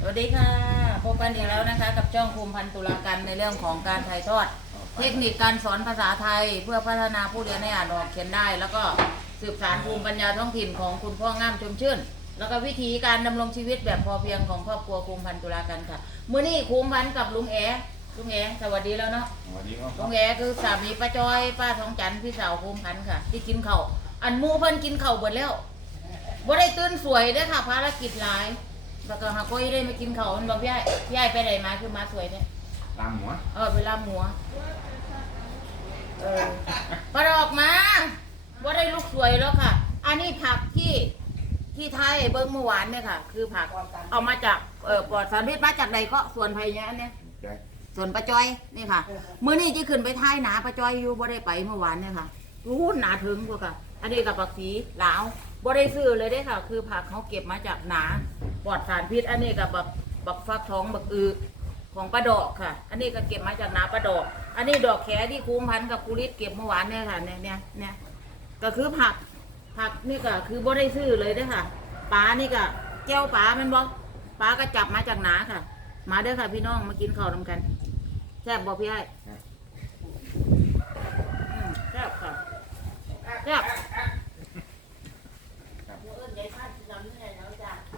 สวัสดีค่ะพบกันอีกแล้วนะคะ กับช่องภูมิพันธ์ตุลาการในเรื่องของการถ่ายทอด เทคนิคการสอนภาษาไทยเพื่อพัฒนาผู้เรียนให้อ่านออกเขียนได้ แล้วก็สืบสานภูมิปัญญาท้องถิ่นของคุณพ่อง่ามชมชื่น แล้วก็วิธีการดำรงชีวิตแบบพอเพียงของครอบครัวภูมิพันธ์ตุลาการค่ะมื้อนี้ภูมิพันธ์กับลุงแอลุงแอสวัสดีแล้วเนาะสวัสดีครับลุงแอคือสามีป้าจอยป้าทองจันทร์พี่สาวภูมิพันธ์ค่ะ ที่กินข้าวอันหมูเพิ่นกินข้าวเบิดแล้วบ่ได้ตื่นสวยเด้อค่ะภารกิจหลาย แล้วก็หาก้อยได้มากินข้าวมันบอกพี่ไอ้พี่ไอ้ไปไหนมาคือมาสวยเนี่ยตามหัวเออไปลาหมัวเออพอเราออกมาว่าได้ลูกสวยแล้วค่ะ อันนี้ผักที่ที่ไทยเบิ้งเมื่อวานเนี่ยค่ะ คือผักเอามาจากเออปลอดสารพิษมาจากใดก็ส่วนไผ่เนี้ยอันเนี้ยใจส่วนปลาจอยนี่ค่ะมื้อนี้ที่ขึ้นไปท้ายหนาปลาจอยอยู่บ่ได้ไปเมื่อวานเนี่ยค่ะรู้หนาถึงกว่าค่ะ อันนี้กับผักสีลาว บ่ได้ซื้อเลยได้อค่ะ คือผักเขาเก็บมาจากหนาปลอดสารพิษ อันนี้กับบักบักฟักทองบักอือของปลาดอกค่ะ อันนี้ก็เก็บมาจากนาปลาดอก อันนี้ดอกแขที่คูมพันกับคูริดเก็บเมื่อวานเนี่ยค่ะเนี่ยเนี่ยเนี่ยก็คือผักผักนี่ก็คือบ่ได้ซื้อเลยเด้อค่ะปลานี่ก็แก้วปลาแมันบ่ปลาก็จับมาจากหนาค่ะ มาเด้อค่ะพี่น้องมากินข้าวนำกันแซ่บบอกพี่ไอ้อืมแซ่บค่ะแซ่บ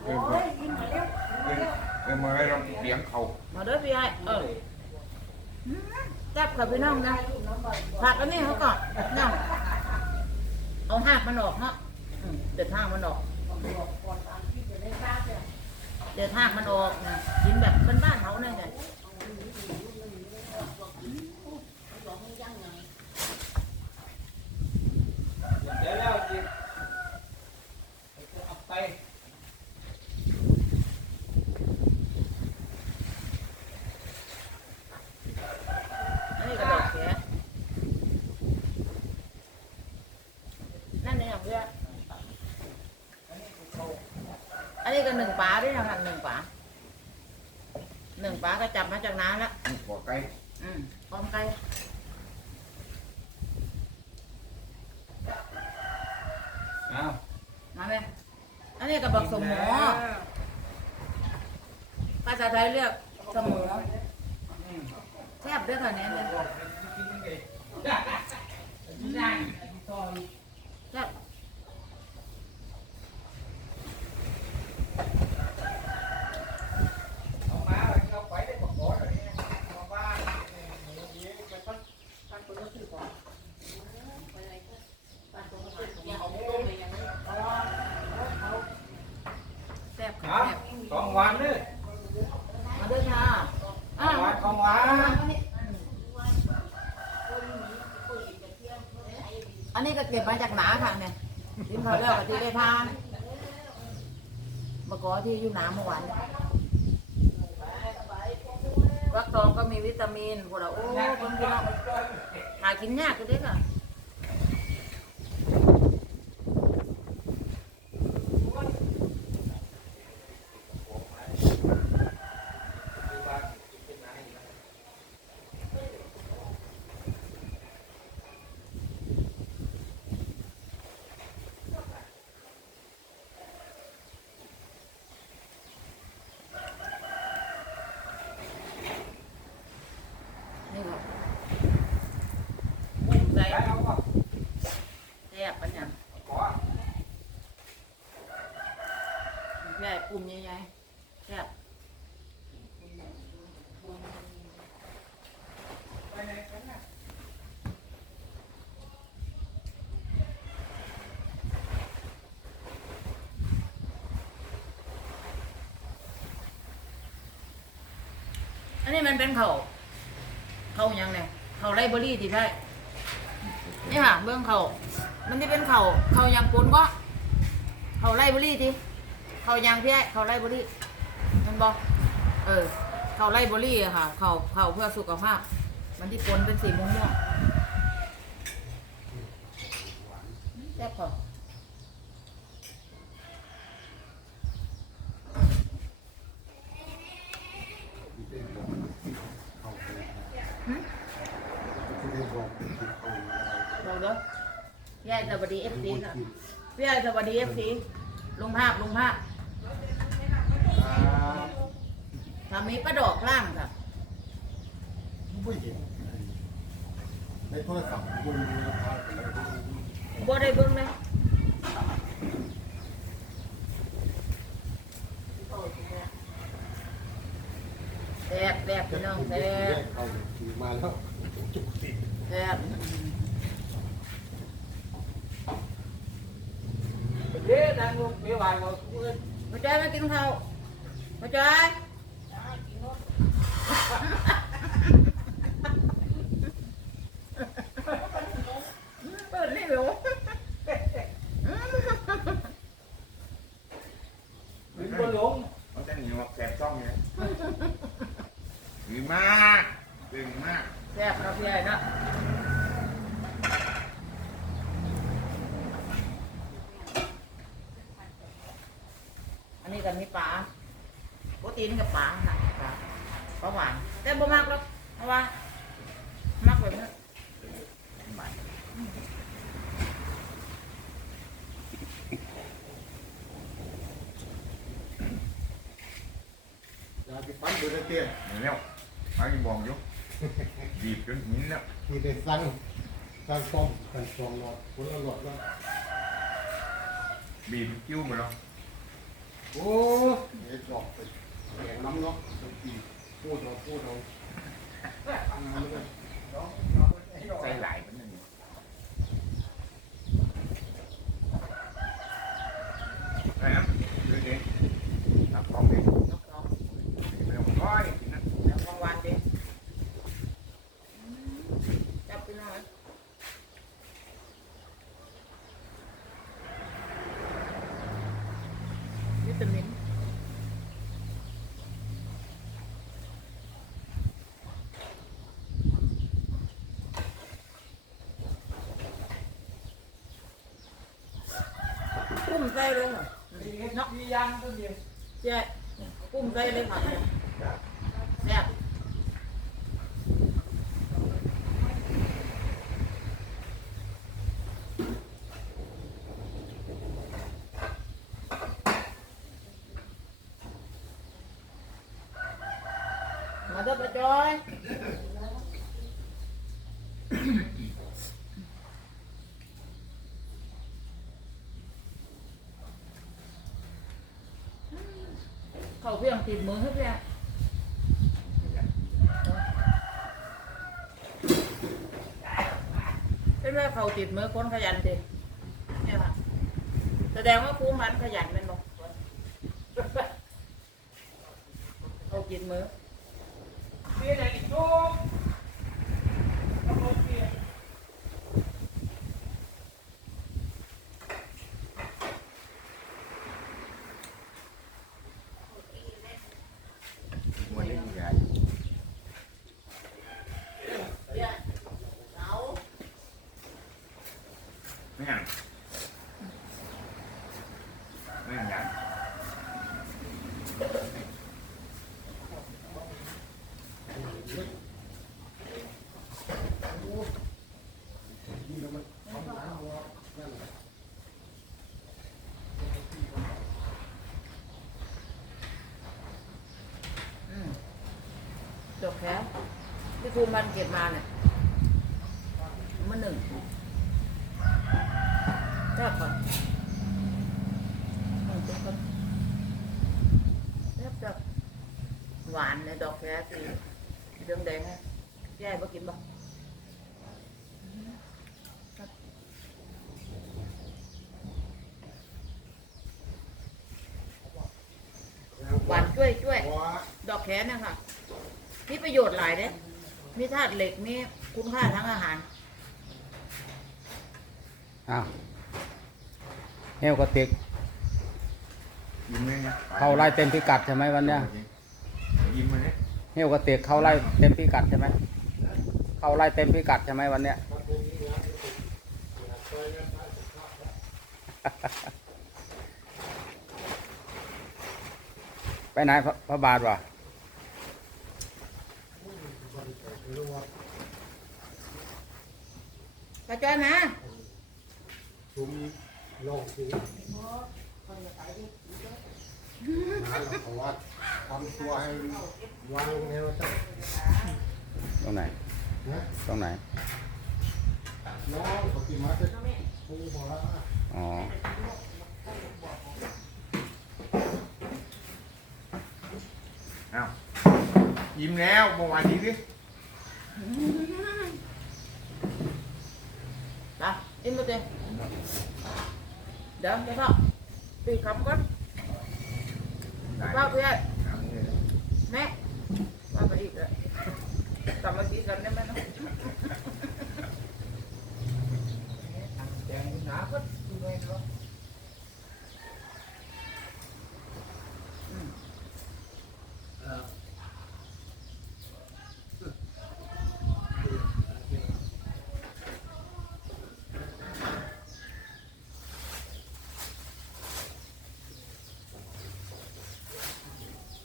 เออเออเออมาให้เราเลี้ยงเขามาด้อพี่ไอ้เอออืมแซ่บเขาพี่น้องนะผักอันนี้เขาก่อนเนาะเอาหากมันออกเนาะเด็ดหางมันออกเด็ดห้างมันออกนะกินแบบบ้านๆเขาเนี่ยไง เดี๋ยวแล้วจิเอาไป อันนี้กระดอกแขนั่นเนี่ยเพื่อนอันนี้ก็หนึ่ง ปลาด้วยนะคะหนึ่งปลาหนึ่งปลาก็จับมาจากน้ำแล้วหัวไก่อืมพร้อมไก่เอามาไหมอันนี้กับบักสมหมอภาษาไทยเรียกสมอแซ่บด้วยค่ะเนี่ยแซ่บ เอามาเอาไปได้บอกขอเลยเอาบ้านนี่ไปพักพักคนละชื่อก่อนเอาหมู แซ่บ ค ค่ะ รับ แซ่บ ของหวานเนี่ย มาด้วยค่ะ ข อ่ อันนี้ก็เก็บมาจากหนาค่ะเนี่ยกินเขาวแล้วกับที่ได้ทานมะกอที่อยู่หนาเมื่อวานวักตองก็มีวิตามินพวกเราโอ้เพิ่งพี่น้องหากินยากเลยค่ะ นี่ค่ะปุ่มใส่ ไปเอาก่อน แซ่บปัญญา ขอ ใหญ่ปุ่มใหญ่ๆแซ่บไปไหนกันนะอันนี้มันเป็นเขาเขาหยังไงเขาไรเบอรี่ที่ใช่นี่ค่ะเบื้องเขามันจะเป็นเขาเขาหยังปุนก็เขาไรเบอรี่ที่ เขาหยังพี่ไอ้เขาไรเบอรี่มันบอกเออ เขาไรเบอรี่อะค่ะ เขาเขาเพื่อสุขภาพ มันที่ปนเป็นสีม่วงๆแซ่บพอบอกเด้อพี่ไอ้สวัสดีเอฟซีค่ะพี่ไอ้สวัสดีเอฟซีลงภาพลงภาพ ครับค่ะมีปลาดอกล่างค่ะไม่เห็นในโทรศัพท์คุณมีราคาอะไรก็ไม่รู้บ่ได้เบิ่งเลยแซ่บแซ่บพี่น้องแซ่บเขาขี่มาแล้วจุกติดแซ่บเด้นางลูกเมียวายว่าเพื่อนมาจ้อยมากินข้าว มาจ้อยเปิดนี่เหรอถึงคนหลง เขาจะหนีมาแสบช่องเนี่ยดีมากเก่งมาก แซ่บเนาะพี่ใหญ่เนาะอันนี้ก็มีปลาโปรตีนกับปลาค่ะปลาปลาหวาน แต่บ่มากหรอกเพราะว่ามากแบบนี้ยาติดฟันดูได้เตี้ยเห็นแล้วมาที่บอกอยู่ บีบจนหินแล้วมีแต่สั่งสั่งซ่อมกันฟองหลอดคนละหลอดแล้วบีบกิ้วหมดแล้วโอ้ยเด็ดดอกไปแข่งน้ำเนาะตี พูดเราพูดเราทำงานเลยใส่หลายมันนี่ไอ้นะดูดิรับของดิ นกน้อง ไม่ต้องร้อยกินนะ แล้วกลางวันดิจับไปหน่อยวิตามิน กุ้มใส่เลยเหรอนักวิยางก็เดียวเจ๊กุ้มใส่เลยค่ะแซ่บ มาเด้อประจอย เวียงติดมือให้เพียเป็นว่าเขาติดมือคนขยันดิเนี่ยค่ะแสดงว่าครูมันขยันเป็นบอกเขากินมือเมียไหนอีกทุกต้องลงเมีย มันได้ใหญ่ เนี่ยเอา ไม่ ยังไม่ยังนี่แล้วมันทำน้ำวัวนั่นแหละอืมจบแล้วที่ครูมันเก็บมาเนี่ยมันหนึ่งแซ่บก่อนอืมเก็บก่อนแซ่บจับหวานในดอกแค สีเหลืองแดงฮะแย่บ่กินบ่หวานช่วยช่วยวัวดอกแขนนะคะมีประโยชน์หลายเด้มีธาตุเหล็กมีคุณค่าทางอาหาร อ้าวเฮลกระติก ยิ้มเลยนะเข้าไล่เต็มพิกัดใช่ไหมวันเนี้ยยิ้มมาเนี่ยเฮลกระติกเข้าไล่เต็มพิกัดใช่ไหมเข้าไล่เต็มพิกัดใช่ไหมวันเนี้ยมันเป็นอย่างนี้นะอย่าไปนะตายสุขภาพแล้วไปไหนพระพระบาทวะไม่รู้ว่ากระจอยมาซุ้มลองสิน้าเราเขาวัด ทำตัวให้วางแนวตั้งตรงไหนนะตรงไหน น้องปฏิมาจะปูพอละอ๋อเอ้ายิ้มแล้วเมื่อวานนี้ดิ Đó, im một đi. Đó, cái đó. Tùy cắm quất. ได้ Bao kia. เอาเนี่ कबड्डी करने में ना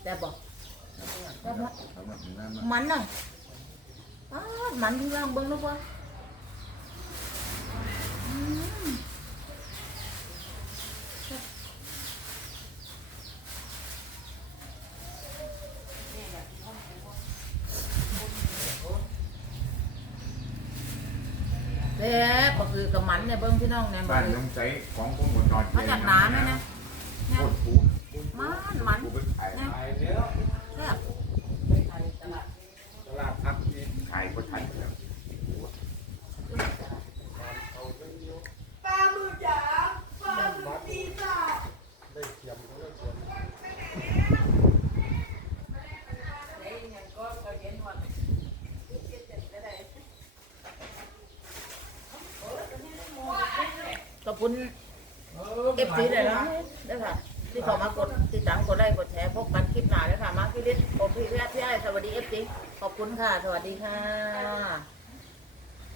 đẹp không? Đẹp không? Mắn rồi. หนาก็ดูไว้เนาะ Đẹp không? เอามาเอามาถึงนั่นมา Mắn này. À, mắn thì làm bưng nó qua. Ừm. เด้ก็คือกระมันเนี่ยเบิ้งพี่น้องเนี่ยบ้านน้องใจของคนหัวนอนมาจากหนาไหมเนี่ยโคเนี่ยตรผูมันมันผูไปขายเนี่ย ตายแล้ว แซ่บ ตลาดพักนี่ ขายก็ทันแล้วได้เทียมเขาได้เทียมขอบคุณเออเอฟซีเลยนะได้ค่ะที่เขามากดติดตามกดไลค์กดแชร์พบกันคลิปหน้าเลยค่ะมาพี่ฤทธิ์ผมพี่แพทย์พี่ไอ้สวัสดีเอฟซี คุณค่ะ สวัสดีค่ะ